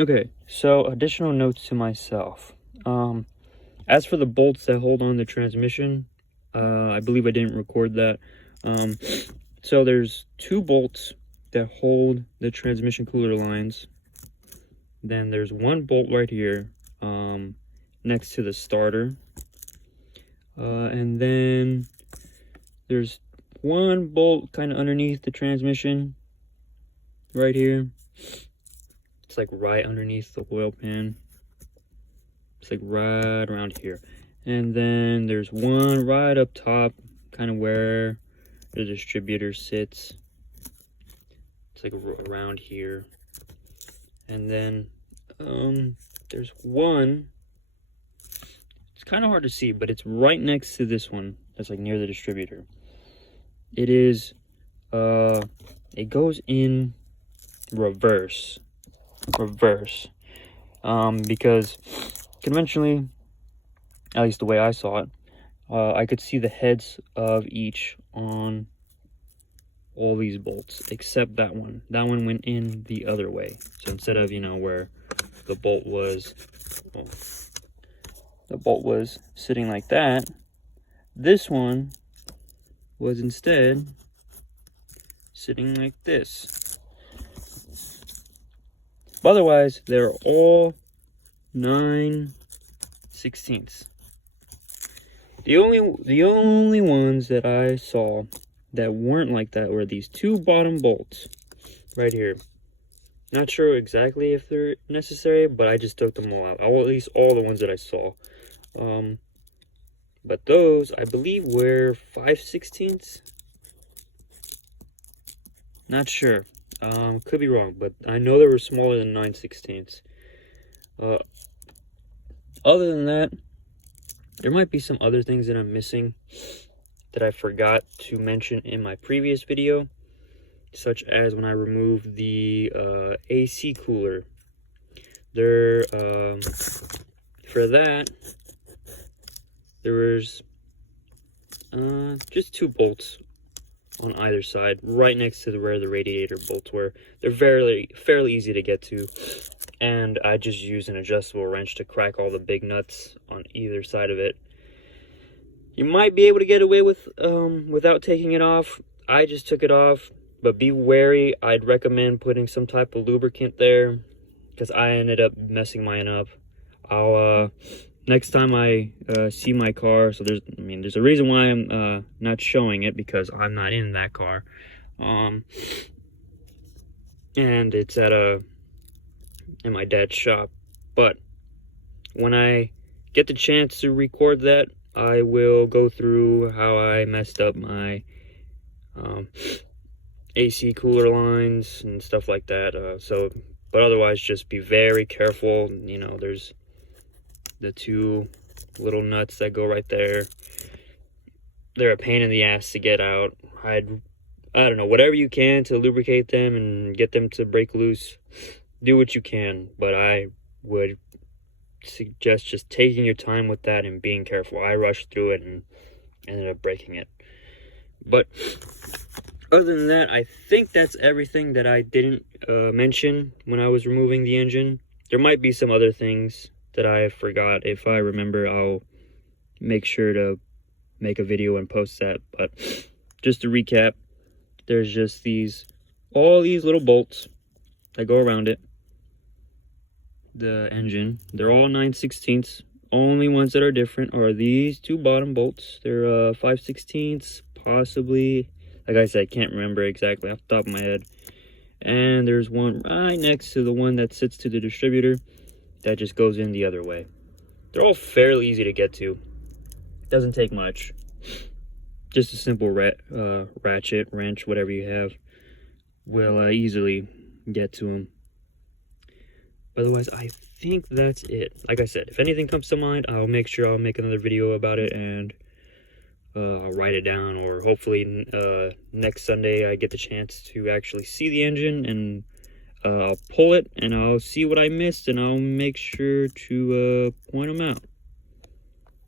Okay, so additional notes to myself. As for the bolts that hold on the transmission, I believe I didn't record that. So there's two bolts that hold the transmission cooler lines. Then there's one bolt right here, next to the starter. And then there's one bolt kind of underneath the transmission right here. It's like right underneath the oil pan. It's like right around here. And then there's one right up top, kind of where the distributor sits. It's like around here. And then there's one, it's kind of hard to see, but it's right next to this one that's like near the distributor. It is it goes in reverse, because conventionally, at least the way I saw it, I could see the heads of each on all these bolts except that one. That one went in the other way. So instead of, you know, where the bolt was sitting like that, this one was instead sitting like this. But otherwise, they're all 9/16. The only ones that I saw that weren't like that were these two bottom bolts right here. Not sure exactly if they're necessary, but I just took them all out. Or at least all the ones that I saw. But those, I believe, were 5/16. Not sure. Could be wrong, but I know they were smaller than 9/16. Other than that, there might be some other things that I'm missing that I forgot to mention in my previous video, such as when I removed the AC cooler. For that, there was just two bolts on either side, right next to where the radiator bolts were. They're fairly easy to get to, and I just used an adjustable wrench to crack all the big nuts on either side of it. You might be able to get away with without taking it off. I just took it off, but be wary. I'd recommend putting some type of lubricant there, because I ended up messing mine up. I'll next time I see my car, so there's a reason why I'm not showing it, because I'm not in that car, and it's in my dad's shop. But when I get the chance to record that, I will go through how I messed up my AC cooler lines and stuff like that. But otherwise, just be very careful. You know, there's the two little nuts that go right there. They're a pain in the ass to get out. I don't know, whatever you can to lubricate them and get them to break loose, do what you can. But I would suggest just taking your time with that and being careful. I rushed through it and ended up breaking it. But other than that, I think that's everything that I didn't mention when I was removing the engine. There might be some other things that I forgot. If I remember, I'll make sure to make a video and post that. But just to recap, there's just all these little bolts that go around it, the engine. They're all 9/16. Only ones that are different are these two bottom bolts. They're 5/16, possibly. Like I said, I can't remember exactly off the top of my head. And there's one right next to the one that sits to the distributor that just goes in the other way. They're all fairly easy to get to. Doesn't take much. Just a simple ratchet, wrench, whatever you have, will easily get to them. Otherwise, I think that's it. Like I said, if anything comes to mind, I'll make sure I'll make another video about it, and I'll write it down, or hopefully next Sunday I get the chance to actually see the engine, and I'll pull it and I'll see what I missed, and I'll make sure to point them out.